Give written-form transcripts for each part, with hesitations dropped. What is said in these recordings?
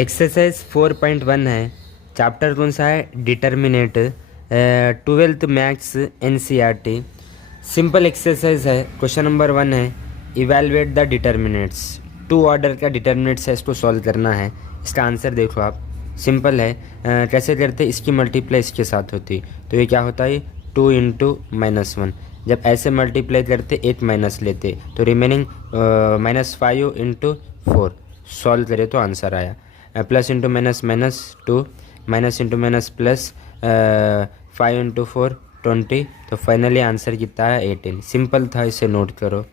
Exercise 4.1 है। Chapter कौन सा है? Determinate, 12th maths NCERT। Simple exercise है। क्वेश्चन नंबर 1 है इवेलुएट द डिटर्मिनेट्स। 2 ऑर्डर का डिटर्मिनेट्स है, इसको सॉल्व करना है। इसका आंसर देखो आप, सिंपल है। कैसे करते? इसकी मल्टीप्लाई इसके साथ होती तो ये क्या होता है? 2 इंटू -1। जब ऐसे मल्टीप्लाई करते 8 माइनस लेते तो रिमेनिंग -5 इंटू 4 सॉल्व करे तो आंसर आया। Plus into minus -2, minus into minus plus 5 into 4 20। तो फाइनली आंसर कितना है? 18। सिंपल था, इसे नोट करो।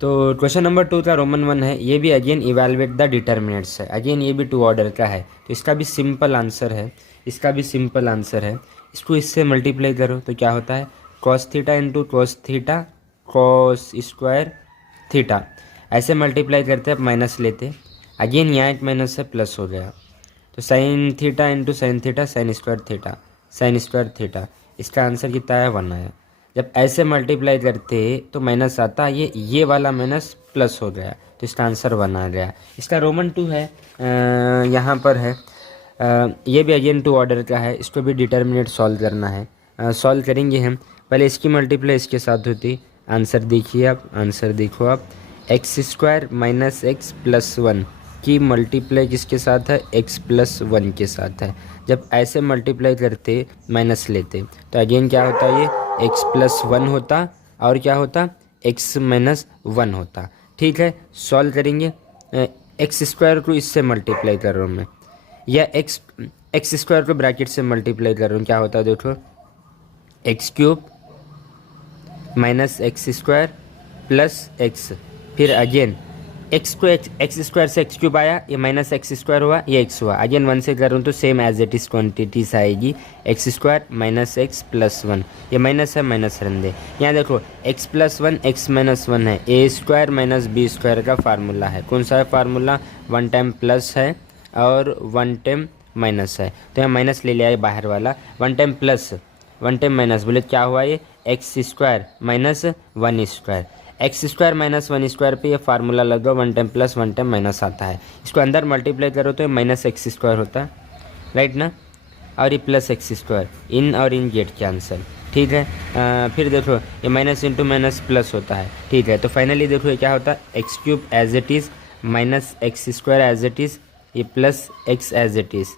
तो क्वेश्चन नंबर 2 का रोमन 1 है, ये भी अगेन इवेलुएट द डिटर्मिनेट्स है। अगेन ये भी 2 ऑर्डर का है, तो इसका भी सिंपल आंसर है। इसको इससे मल्टीप्लाई करो तो क्या होता है? Cos theta into cos theta cos square theta. ऐसे मल्टीप्लाई करते हैं, माइनस लेते, अगेन यहाँ एक माइनस है, प्लस हो गया। तो sine theta into sine theta sine square theta. इसका आंसर कितना है? 1 आया। जब ऐसे मल्टीप्लाई करते तो माइनस आता, ये वाला माइनस प्लस हो गया, तो इसका आंसर 1 आ गया। इसका रोमन 2 है, यहाँ पर है। ये भी अगेन 2 ऑर्डर का है, इसको भी डिटर्मिनेट सॉल्व करना है। सॉल्व करेंगे हम। पहले इसकी मल्टीप्लाई इसके साथ होती। आंसर देखिए आप, आंसर देखो आप। x² माइनस x प्लस 1 की मल्टीप्लाई किसके साथ है? x प्लस 1 के साथ है। जब ऐसे मल्टीप्लाई करते माइनस लेते तो अगेन क्या होता है? ये x प्लस 1 होता और क्या होता? x माइनस 1 होता। ठीक है, सॉल्व करेंगे। x² को इससे मल्टीप्लाई कर रहा हूँ मैं, या x² को ब्रैकेट से मल्टीप्लाई कर रहा हूँ। क्या होता है देखो? x³ minus x² plus x, फिर अगेन x² से x³ आया, ये माइनस x² हुआ, ये x हुआ। अगेन 1 से कर रहा हूँ तो same as it is quantities आएगी। x² माइनस x प्लस 1, ये माइनस है, माइनस रन दे। यहाँ देखो x प्लस 1 x माइनस 1 है, a² माइनस b² का फार्मूला है। कौन सा है फार्मूला? 1 टाइम प्लस है और 1 टाइम माइनस है, तो यहाँ माइनस ले लिया है बाहर वाला। 1 टाइम प्लस 1 टाइम माइनस, बोले क्या हुआ? ये x² माइनस 1² x² माइनस 1² पे ये फार्मूला लगा, 1 टाइम प्लस 1 टाइम माइनस आता है। इसको अंदर मल्टीप्लाई करो तो ये माइनस x² होता है, राइट ना? और ये प्लस x², इन और इन गेट कैंसल। ठीक है, फिर देखो ये माइनस इंटू माइनस प्लस होता है। ठीक है, तो फाइनली देखो ये क्या होता है? x³ as it is minus x² as it is, ये plus x as it is,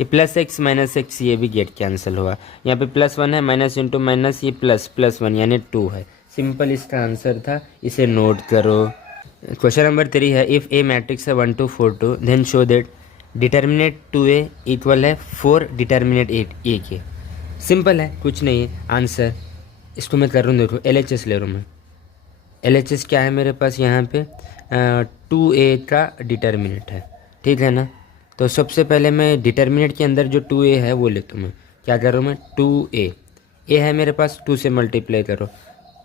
ये प्लस x माइनस x, ये भी गेट कैंसिल हुआ। यहाँ पे प्लस 1 है, माइनस इंटू माइनस, ये प्लस 1 यानी 2 है। सिंपल इसका आंसर था, इसे नोट करो। क्वेश्चन नंबर 3 है इफ़ ए मैट्रिक्स है 1 2 4 2 then show that determinant 2a equal है 4 डिटर्मिनेट 8a के। सिंपल है, कुछ नहीं है आंसर। इसको मैं कर रहा हूँ, देखो LHS ले रहा हूँ मैं। LHS क्या है मेरे पास? यहाँ पे 2a का डिटर्मिनेट है, ठीक है ना? तो सबसे पहले मैं डिटर्मिनेट के अंदर जो 2a है वो लेता हूँ। मैं क्या कर रहा हूँ? मैं 2a, ए है मेरे पास, 2 से मल्टीप्लाई करो।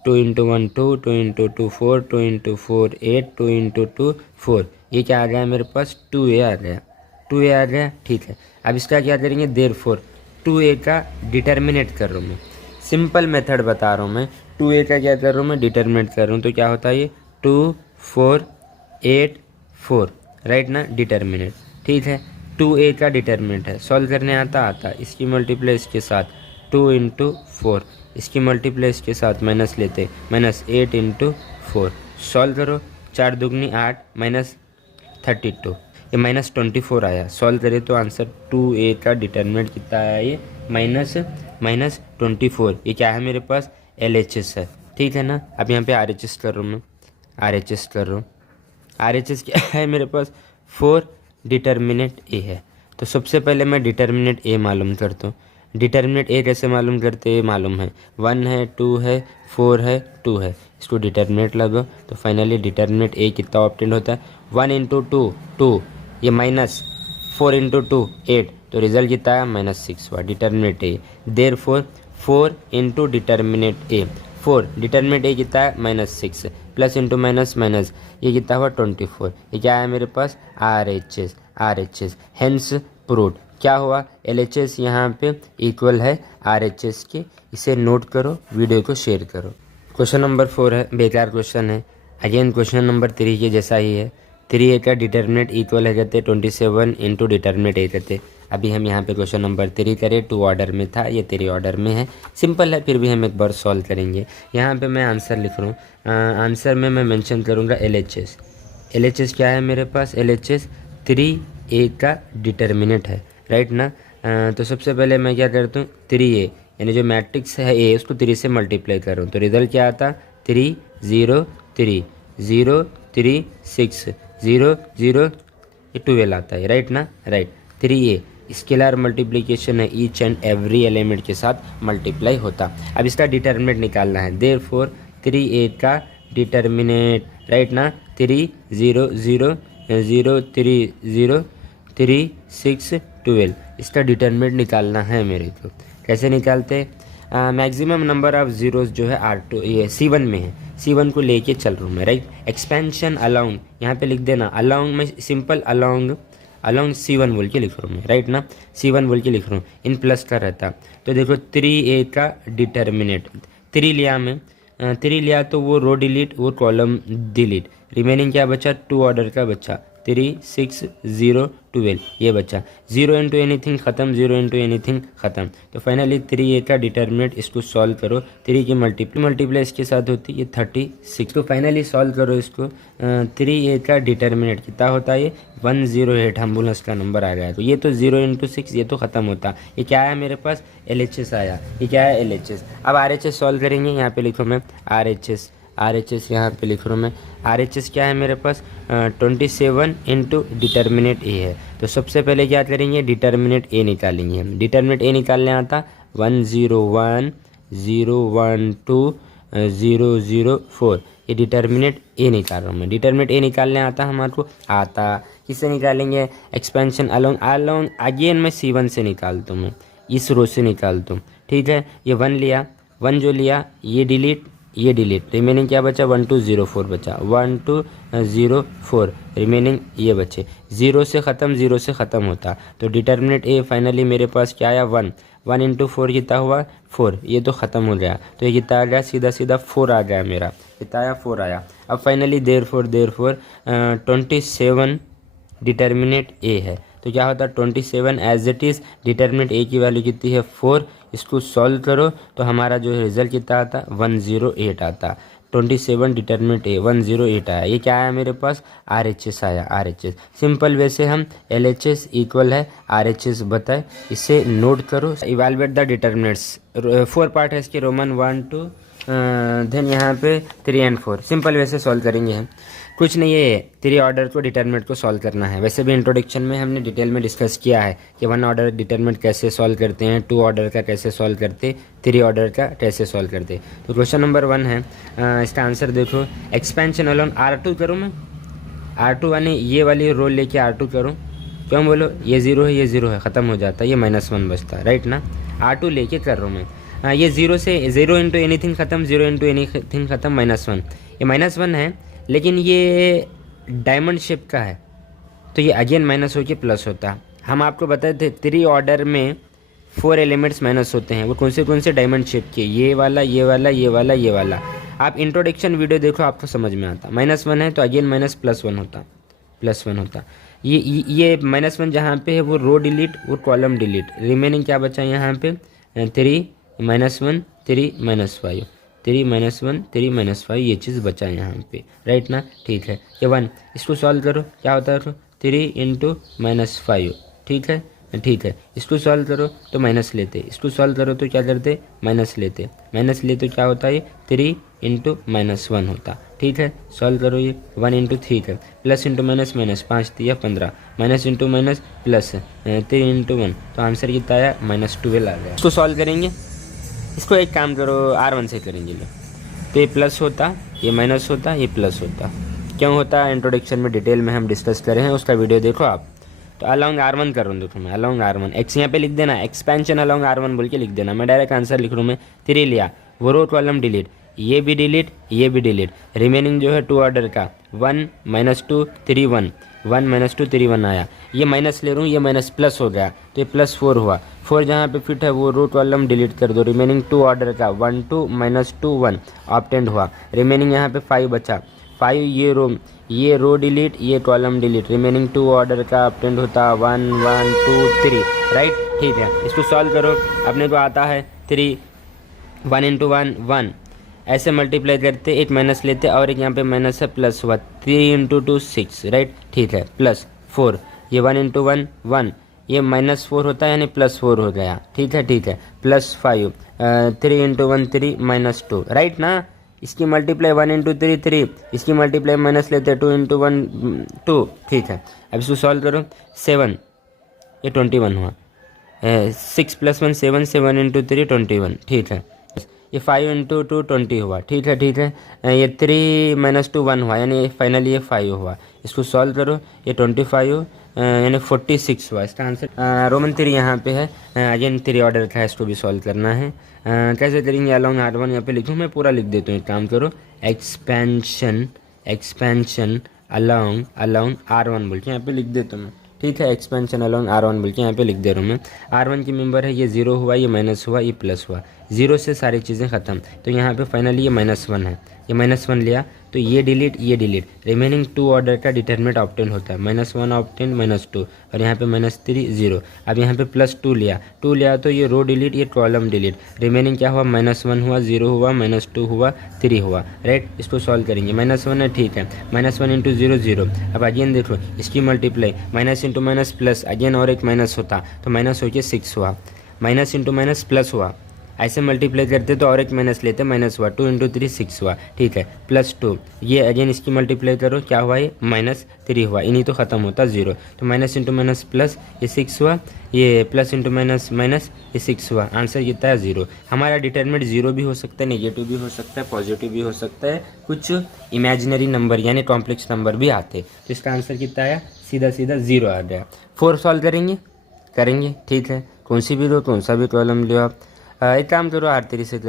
2 इंटू 1 2, 2 इंटू 2 4, 2 इंटू 4 8, 2 इंटू 2 4। ये क्या आ गया मेरे पास? 2a आ गया, 2a आ गया। ठीक है, अब इसका क्या करेंगे? देयरफॉर 2a का डिटर्मिनेट कर रहा हूँ मैं। सिंपल मेथड बता रहा हूँ मैं। 2a का क्या कर रहा हूँ मैं? डिटर्मिनेट कर रहा हूँ। तो क्या होता है? ये 2 4 8 4, राइट ना? डिटर्मिनेट। ठीक है, 2a का डिटर्मिनेंट है, सॉल्व करने आता। इसकी मल्टीप्लाई इसके साथ 2 इंटू 4, इसकी मल्टीप्लाई इसके साथ माइनस लेते, माइनस 8 इंटू 4। सॉल्व करो, 4 दूगनी 8 माइनस 32, ये माइनस 24 आया। सॉल्व करे तो आंसर 2a का डिटर्मिनेंट कितना आया? ये माइनस 24। ये क्या है मेरे पास? LHS है, ठीक है ना? अब यहाँ पे RHS कर रहा हूँ मैं, RHS कर रहा हूँ। RHS क्या है मेरे पास? 4 डिटर्मिनेट a है। तो सबसे पहले मैं डिटर्मिनेट a मालूम करता हूँ। डिटर्मिनेट a कैसे मालूम करते हैं? मालूम है, 1 है 2 है 4 है 2 है, इसको डिटर्मिनेट लगो। तो फाइनली डिटर्मिनेट a कितना ऑब्टेन होता है? 1 इंटू 2 2, ये माइनस 4 इंटू 2 8, तो रिजल्ट कितना है? -6 हुआ determinate a। Therefore 4 into determinate a, 4 determinate a कितना है? -6 प्लस इंटू माइनस माइनस, ये कितना हुआ? 24। ये क्या है मेरे पास? RHS। Hence proved. क्या हुआ? LHS यहाँ पे इक्वल है RHS के। इसे नोट करो, वीडियो को शेयर करो। क्वेश्चन नंबर 4 है, बेकार क्वेश्चन है। अगेन क्वेश्चन नंबर 3 के जैसा ही है। 3a का डिटर्मिनेंट इक्वल है कहते 27 इंटू डिटर्मिनेंट ए कहते। अभी हम यहाँ पे क्वेश्चन नंबर 3 करें, 2 ऑर्डर में था, ये 3 ऑर्डर में है, सिंपल है, फिर भी हम एक बार सॉल्व करेंगे। यहाँ पे मैं आंसर लिख रहा हूँ, आंसर में मैं मेंशन करूँगा LHS। LHS क्या है मेरे पास, LHS 3a का डिटर्मिनेंट है, राइट ना। तो सबसे पहले मैं क्या करता हूँ, 3a यानी जो मैट्रिक्स है ए उसको 3 से मल्टीप्लाई कर रहा हूँ, तो रिजल्ट क्या आता, 3 0 3 0 3 6 0 0 ये 12 आता है, राइट ना, राइट। 3a स्केलर मल्टीप्लिकेशन है, ईच एंड एवरी एलिमेंट के साथ मल्टीप्लाई होता। अब इसका डिटर्मिनेंट निकालना है, देयरफॉर 3a का डिटर्मिनेंट, राइट ना, 3 0 0 0 3 0 3 6 12, इसका डिटर्मिनेंट निकालना है मेरे को। कैसे निकालते हैं, मैक्सिमम नंबर ऑफ जीरोस जो है R2 ये C1 में है, C1 को लेके चल रहा हूँ मैं, राइट। एक्सपेंशन अलोंग यहाँ पे लिख देना, अलोंग में सिंपल अलोंग C1 बोल के लिख रहा हूँ मैं, राइट ना, C1 बोल के लिख रहा हूँ, इन प्लस का रहता। तो देखो 3a का डिटर्मिनेंट 3 लिया मैं, 3 लिया तो वो रो डिलीट, वो कॉलम डिलीट, रिमेनिंग क्या बचा, 2 ऑर्डर का बचा, 3 6 0 12 ये बचा, 0 इंटू एनीथिंग ख़त्म, 0 इंटू एनीथिंग ख़त्म। तो फाइनली 3a का डिटर्मिनेंट, इसको सॉल्व करो, 3 की मल्टीप्लाई इसके साथ होती है 36। तो फाइनली सॉल्व करो इसको, 3a का डिटर्मिनेंट कितना होता है, ये 108, हम बोला इसका नंबर आ गया। तो ये तो 0 इंटू 6 ये तो ख़त्म होता, ये क्या है मेरे पास, LHS आया, ये क्या है LHS। अब RHS सॉल्व करेंगे, यहाँ पे लिखो मैं RHS यहाँ पे लिख रहा हूँ मैं, RHS क्या है मेरे पास, 27 इंटू डिटर्मिनेंट ए है। तो सबसे पहले क्या करेंगे, डिटर्मिनेंट ए निकालेंगे हम। डिटर्मिनेंट ए निकालने आता 101 012 004, ये डिटर्मिनेंट ए निकाल रहा हूँ मैं। डिटर्मिनेंट ए निकालने आता हमारे को, आता किससे निकालेंगे, एक्सपेंशन अलोंग अगेन मैं C1 से निकालता हूँ मैं, इस रो से निकालता हूँ, ठीक है। ये 1 लिया, 1 जो लिया ये डिलीट, ये डिलीट, रिमेनिंग क्या बचा, 1204 बचा, 1204 रिमेनिंग ये बचे, 0 से ख़त्म होता। तो डिटर्मिनेंट ए फाइनली मेरे पास क्या आया, 1 इंटू 4 कितना हुआ, 4, ये तो ख़त्म हो गया। तो ये कितना आ गया, सीधा 4 आ गया मेरा, कितना आया, 4 आया। अब फाइनली देयरफॉर 27 डिटर्मिनेंट ए है, तो क्या होता है 27 एज इट इज़, डिटर्मिनेंट ए की वैल्यू कितनी है 4, इसको सॉल्व करो तो हमारा जो रिजल्ट कितना आता 108 आता। 27 डिटर्मिनेंट ए 108 आया, ये क्या आया मेरे पास, RHS आया, RHS। सिंपल वे से हम LHS इक्वल है RHS बताए, इसे नोट करो। इवैल्यूएट द डिटर्मिनेंट्स, 4 पार्ट है इसके, रोमन 1 2 देन यहाँ पे 3 एंड 4, सिंपल वे से सॉल्व करेंगे हम, कुछ नहीं है, 3 ऑर्डर को डिटर्मिनेंट को सॉल्व करना है। वैसे भी इंट्रोडक्शन में हमने डिटेल में डिस्कस किया है कि 1 ऑर्डर डिटर्मिनेंट कैसे सॉल्व करते हैं, 2 ऑर्डर का कैसे सॉल्व करते, 3 ऑर्डर का कैसे सॉल्व करते। तो क्वेश्चन नंबर 1 है, इसका आंसर देखो, एक्सपेंशन अलोंग R2 करूँ मैं, R2 यानी ये वाली रोल लेके R2 करूँ, क्यों बोलो, ये 0 है, ये 0 है, ख़त्म हो जाता है, ये -1 बचता है, राइट ना। R2 लेके कर रहा हूँ मैं, ये 0 से 0 इंटू एनीथिंग ख़त्म, 0 इंटू एनीथिंग ख़त्म, -1, ये -1 है, लेकिन ये डायमंड शेप का है, तो ये अगेन माइनस होके प्लस होता। हम आपको बताए थे 3 ऑर्डर में 4 एलिमेंट्स माइनस होते हैं, वो कौन से डायमंड शेप के, ये वाला ये वाला ये वाला ये वाला। आप इंट्रोडक्शन वीडियो देखो, आपको समझ में आता। -1 है तो अगेन माइनस +1 होता, +1 होता। ये -1 जहाँ पे है वो रो डिलीट, वो कॉलम डिलीट, रिमेनिंग क्या बचा यहाँ पे 3 -1 3 -5, 3 -1 3 -5, ये चीज़ बचा यहाँ पे, राइट ना, ठीक है। ये 1, इसको सॉल्व करो, क्या होता है 3 इंटू -5, ठीक है, ठीक है। इसको सॉल्व करो तो माइनस लेते, इसको सॉल्व करो तो क्या करते, माइनस लेते, माइनस ले तो क्या होता है 3 इंटू -1 होता, ठीक है। सॉल्व करो, ये 1 इंटू, ठीक है, plus into minus, 5 3 15, minus into minus plus 3 into 1, तो आंसर कितना आया -12 आ गया। इसको सॉल्व करेंगे, इसको एक काम करो R1 से करेंगे लो, तो ये प्लस होता, ये माइनस होता, ये प्लस होता। क्यों होता, इंट्रोडक्शन में डिटेल में हम डिस्कस करें हैं, उसका वीडियो देखो आप। तो अलोंग R1 कर रहा हूँ, देखो मैं अलोंग R1, एक्स यहाँ पे लिख देना, एक्सपेंशन अलोंग R1 बोल के लिख देना। मैं डायरेक्ट आंसर लिख रहा हूँ मैं, 3 लिया, वो रो कॉलम डिलीट, ये भी डिलीट, ये भी डिलीट, रिमेनिंग जो है 2 ऑर्डर का 1 -2 3 1, 1 -2 3 1 आया। ये माइनस ले रहा हूँ, ये माइनस प्लस हो गया, तो ये +4 हुआ। 4 जहाँ पे फिट है वो रो कॉलम डिलीट कर दो, रिमेनिंग 2 ऑर्डर का 1 2 -2 1 ऑब्टेंड हुआ, रिमेनिंग यहाँ पे 5 बचा। 5 ये रो डिलीट, ये कॉलम डिलीट, रिमेनिंग 2 ऑर्डर का ऑब्टेंड होता है 1 1 2 3, राइट। ठीक है, इसको सॉल्व करो। अपने को आता है 3, 1 इंटू 1 1, ऐसे मल्टीप्लाई करते, एक माइनस लेते और एक यहाँ पे माइनस है प्लस हुआ, 3 इंटू 2 6, राइट। ठीक है, प्लस 4, ये 1 इंटू 1 1, ये -4 होता है यानी +4 हो गया। ठीक है, प्लस 5, 3 इंटू 1 3 -2, राइट ना। इसकी मल्टीप्लाई 1 इंटू 3 3, इसकी मल्टीप्लाई माइनस लेते 2 इंटू 1 2। ठीक है, अब इसको सॉल्व करो। 7, ये 21 हुआ, 6 + 1 7, 7 इंटू 3 21। ठीक है, ये 5 इंटू 2 20 हुआ। ठीक है, ये 3 - 2 1 हुआ, यानी फाइनली ये 5 हुआ। इसको सॉल्व करो, ये 25 यानी 46 हुआ इसका आंसर। रोमन 3 यहाँ पे है, अगेन 3 ऑर्डर का है, इसको भी सॉल्व करना है। कैसे करेंगे, अलोंग R1 यहाँ पे लिखूँ, मैं पूरा लिख देता हूँ। एक काम करो, एक्सपेंशन अलोंग R1 बोल के यहाँ पे लिख देता हूँ मैं। ठीक है, एक्सपेंशन अलोंग R1 बोल के यहाँ पे लिख दे रहा हूँ मैं। R1 की मेंबर है, ये 0 हुआ, ये माइनस हुआ, ये प्लस हुआ, 0 से सारी चीज़ें ख़त्म। तो यहाँ पे फाइनली ये -1 है, ये -1 लिया तो ये डिलीट, रिमेनिंग 2 ऑर्डर का डिटरमिनेंट ऑब्टेन होता है, -1 ऑब्टेन -2, और यहाँ पे -3 0। अब यहाँ पे +2 लिया तो ये रो डिलीट, ये कॉलम डिलीट, रिमेनिंग क्या हुआ, -1 हुआ, 0 हुआ, -2 हुआ, 3 हुआ, राइट। इसको सॉल्व करेंगे, -1 है, ठीक है, -1 इंटू 0 0। अब अगेन देखो, इसकी multiply minus into minus plus, again और एक माइनस होता तो माइनस होके 6 हुआ, माइनस इंटू माइनस प्लस हुआ, ऐसे मल्टीप्लाई करते तो और एक माइनस लेते, माइनस हुआ, 2 इंटू 3 6 हुआ। ठीक है, +2, ये अगेन इसकी मल्टीप्लाई करो, क्या हुआ, ये -3 हुआ, इन्हीं तो ख़त्म होता 0। तो माइनस इंटू माइनस प्लस, ये 6 हुआ, ये प्लस इंटू माइनस माइनस, ये 6 हुआ। आंसर कितना है, 0। हमारा डिटरमिनेंट 0 भी हो सकता है, नेगेटिव भी हो सकता है, पॉजिटिव भी हो सकता है, कुछ इमेजिनरी नंबर यानी कॉम्प्लेक्स नंबर भी आते। तो इसका आंसर कितना आया, सीधा 0 आ गया। 4 सॉल्व करेंगे, ठीक है, कौन सी भी लो, कौन सा भी कॉलम लो आप। एक काम करो, R3 से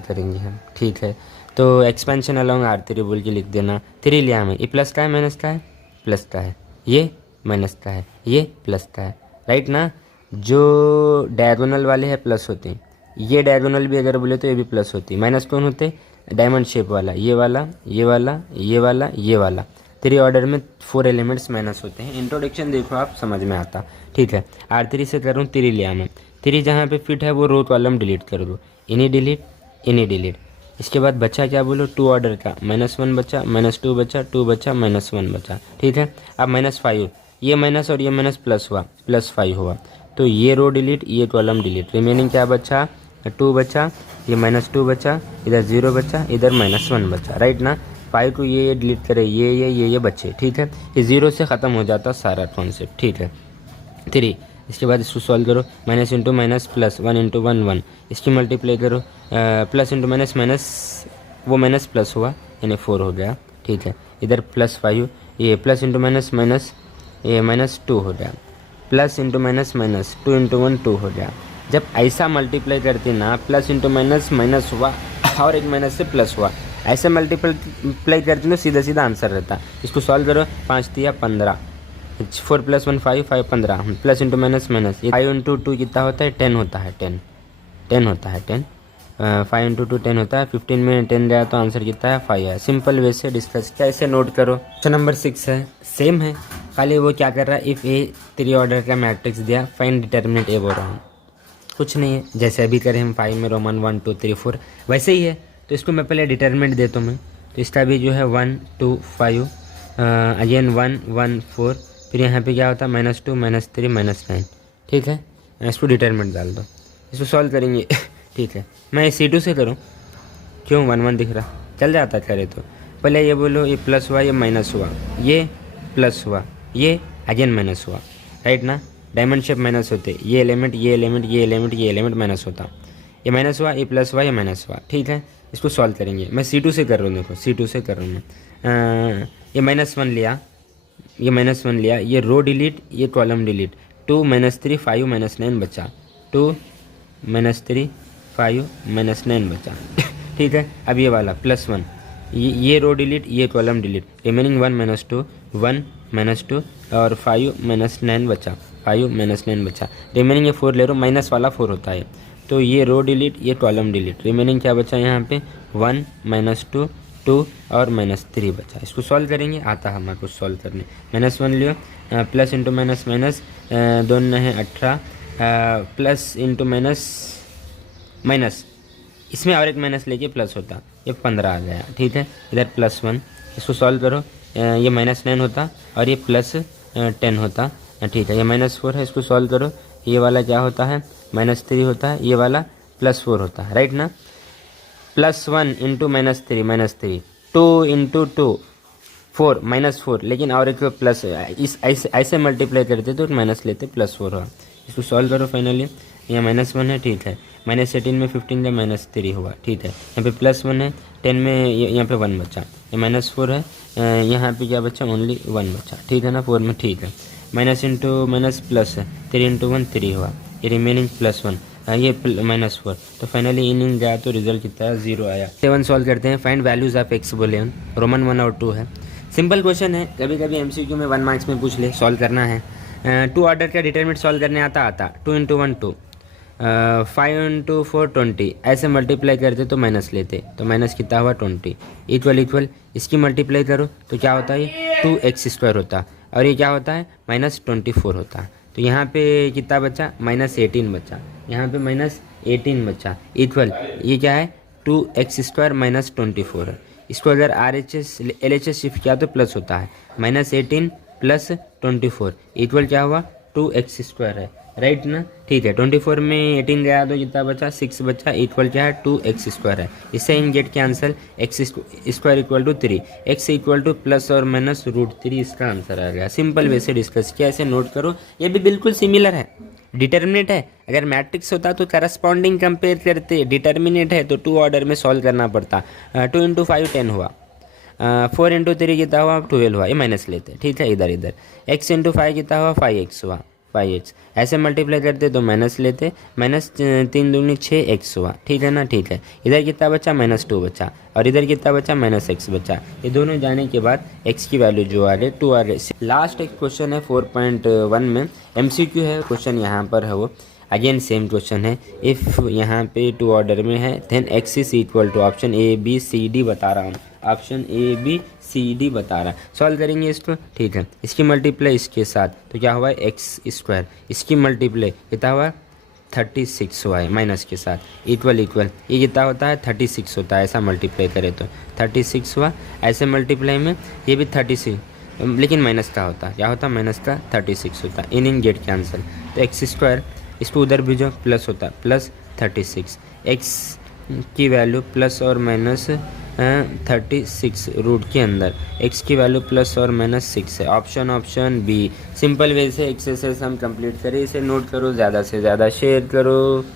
करेंगे हम। ठीक है, तो एक्सपेंशन अलोंग R3 बोल के लिख देना। 3 लिया हमें, ये प्लस का है, माइनस का है, प्लस का है, ये माइनस का है, ये प्लस का है, राइट ना। जो डायगोनल वाले हैं प्लस होते हैं, ये डायगोनल भी अगर बोले तो ये भी प्लस होती है। माइनस कौन होते, डायमंड शेप वाला, ये वाला, ये वाला, ये वाला, ये वाला। 3 ऑर्डर में 4 एलिमेंट्स माइनस होते हैं। इंट्रोडक्शन देखो आप, समझ में आता। ठीक है, R3 से करूँ, 3 लिया मैं, 3 जहाँ पे फिट है वो रो कॉलम डिलीट कर दो, इन्हीं डिलीट। इसके बाद बचा क्या बोलो, 2 ऑर्डर का, -1 बचा, -2 बचा, 2 बचा, -1 बचा। ठीक है, अब -5, ये माइनस और ये माइनस प्लस हुआ, +5 हुआ, तो ये रो डिलीट, ये कॉलम डिलीट, रिमेनिंग क्या बचा, 2 बचा, ये -2 बचा, इधर 0 बचा, इधर -1 बचा, राइट ना। 5 को ये डिलीट करे, ये बचे। ठीक है, ये 0 से ख़त्म हो जाता सारा कॉन्सेप्ट। ठीक है, 3, इसके बाद इसको सॉल्व करो, minus into minus plus, 1 into 1 1, इसकी मल्टीप्लाई करो, प्लस इंटू माइनस माइनस, वो माइनस प्लस हुआ यानी 4 हो गया। ठीक है, इधर +5, ये प्लस इंटू माइनस माइनस, ये -2 हो गया, plus into minus minus, 2 into 1 2 हो गया। जब ऐसा मल्टीप्लाई करते ना, प्लस इंटू माइनस माइनस हुआ और एक माइनस से प्लस हुआ, ऐसे मल्टीप्लाई करते ना सीधा आंसर रहता। इसको सॉल्व करो, 5 3 15, 4 + 1 5 5 15, plus into minus minus, 5 into 2 कितना होता है, 10 होता है, 10 होता है, 10, 5 इंटू 2 10 होता है, 15 में 10 गया तो आंसर कितना है, 5 है। सिंपल वे से डिस्कस किया, इसे नोट करो। क्वेश्चन नंबर 6 है, सेम है, खाली वो क्या कर रहा है, इफ़ ए 3 ऑर्डर का मैट्रिक्स दिया, फाइंड डिटरमिनेंट ए बोल रहा हूँ, कुछ नहीं है, जैसे अभी करें हम 5 में रोमन 1 2 3 4 वैसे ही है। तो इसको मैं पहले डिटरमिनेंट देता हूँ मैं, तो इसका भी जो है 1 2 5, अगेन 1 1 4, फिर यहाँ पे क्या होता है, -2 -3 -9। ठीक है, इसको डिटरमिनेंट डाल दो, इसको सॉल्व करेंगे। ठीक है, मैं C2 से करूँ, क्यों 1 1 दिख रहा, चल जाता करे तो। पहले ये बोलो, ये प्लस हुआ, ये माइनस हुआ, ये प्लस हुआ, ये अगेन माइनस हुआ, राइट ना। डायमंड शेप माइनस होते, ये एलिमेंट माइनस होता, ये माइनस हुआ, ये प्लस हुआ, ये माइनस हुआ। ठीक है, इसको सॉल्व करेंगे। मैं C2 से कर रहा हूँ, देखो C2 से कर रहा हूँ मैं। ये -1 लिया, ये रो डिलीट, ये कॉलम डिलीट, 2 -3 5 -9 बचा, 2 -3 5 -9 बचा। ठीक है, अब ये वाला +1, ये रो डिलीट, ये कॉलम डिलीट, रिमेनिंग 1 -2 1 -2 और 5 -9 बचा, 5 -9 बचा, रिमेनिंग ये 4 ले रहा हूँ, माइनस वाला 4 होता है। तो ये रो डिलीट, ये कॉलम डिलीट, रिमेनिंग क्या बचा यहाँ पे, 1 -2 2 और -3 बचा। इसको सॉल्व करेंगे, आता है हमारे को सॉल्व करने। -1 लियो, प्लस इंटू माइनस माइनस, 2 है 18, प्लस इंटू माइनस माइनस, इसमें और एक माइनस लेके प्लस होता, ये 15 आ गया। ठीक है, इधर +1, इसको सॉल्व करो, ये -9 होता और ये +10 होता। ठीक है, ये -4 है, इसको सॉल्व करो, ये वाला क्या होता है -3 होता है, ये वाला +4 होता है, राइट ना। +1 इंटू -3, 2 इंटू 2 4 -4, लेकिन और एक प्लस, इस ऐसे मल्टीप्लाई करते तो माइनस लेते, +4 हुआ। इसको सॉल्व करो, फाइनली यहाँ -1 है। ठीक है, -18 में 15 का -3 हुआ। ठीक है, यहाँ पे +1 है, 10 में यहाँ पे 1 बचा, ये -4 है, यहाँ पे क्या बचा, ओनली 1 बचा। ठीक है ना, 4 में। ठीक है, माइनस इंटू माइनस प्लस है, 3 इंटू 1 3 हुआ, ये रिमेनिंग +1, ये -4, तो फाइनली इन गया तो रिजल्ट कितना है, 0 आया। 7 सॉल्व करते हैं। फाइंड वैल्यूज ऑफ x बोले हम, रोमन 1 और 2 है। सिंपल क्वेश्चन है, कभी कभी MCQ में 1 मार्क्स में पूछ ले, सॉल्व करना है। 2 ऑर्डर का डिटरमिनेंट सॉल्व करने आता 2 इंटू 1 2, 5 इंटू 4 20, ऐसे मल्टीप्लाई करते तो माइनस लेते, तो माइनस कितना हुआ 20, इक्वल इसकी मल्टीप्लाई करो तो क्या होता है 2x² होता, और ये क्या होता है -24 होता। तो यहाँ पे कितना बचा, -18 बचा, यहाँ पे -18 बचा, इक्वल ये क्या है 2x² -24 है। इसको अगर RHS LHS शिफ्ट किया तो प्लस होता है, -18 + 24 इक्वल क्या हुआ 2x² है, राइट ना। ठीक है, 24 में 18 गया तो कितना बचा 6 बचा, इक्वल क्या है 2x² है। इससे इन गेट के आंसर x² = 3, x + और माइनस √3, इसका आंसर आ गया। सिंपल वे से डिस्कस किया, ऐसे नोट करो, ये भी बिल्कुल सिमिलर है। डिटर्मिनेंट है, अगर मैट्रिक्स होता तो करस्पॉन्डिंग कंपेयर करते, डिटर्मिनेंट है तो 2 ऑर्डर में सॉल्व करना पड़ता। 2 इंटू 5 10 हुआ, 4 इंटू 3 कितना हुआ 12 हुआ, ये माइनस लेते। ठीक है, इधर x इंटू 5 कितना हुआ 5x हुआ, 5x ऐसे मल्टीप्लाई करते तो माइनस लेते, -3 दूनी 6x हुआ। ठीक है ना। ठीक है, इधर कितना बचा -2 बचा, और इधर कितना बचा -x बचा। ये दोनों जाने के बाद x की वैल्यू जो आ रही 2 आ रही। लास्ट एक क्वेश्चन है 4.1 में, MCQ है क्वेश्चन, यहाँ पर है वो अगेन सेम क्वेश्चन है। इफ़ यहाँ पे 2 ऑर्डर में है, then x is equal to option ABCD बता रहा हूँ, ऑप्शन ABCD बता रहा है। सॉल्व करेंगे इसको। ठीक है, इसकी मल्टीप्लाई इसके साथ तो क्या हुआ x², इसकी मल्टीप्लाई कितना हुआ 36 हुआ है, माइनस के साथ, इक्वल ये कितना होता है 36 होता है, ऐसा मल्टीप्लाई करें तो 36 हुआ। ऐसे मल्टीप्लाई में ये भी 36, लेकिन माइनस का होता है, क्या होता है माइनस का 36 होता है। इन गेट के आंसर तो x², इसको उधर भी जो प्लस होता है +36, x की वैल्यू प्लस और माइनस 36 रूट के अंदर x की वैल्यू प्लस और माइनस 6 है। Option B. सिंपल वे से एक्सरसाइज हम कंप्लीट करें, इसे नोट करो, ज़्यादा से ज़्यादा शेयर करो।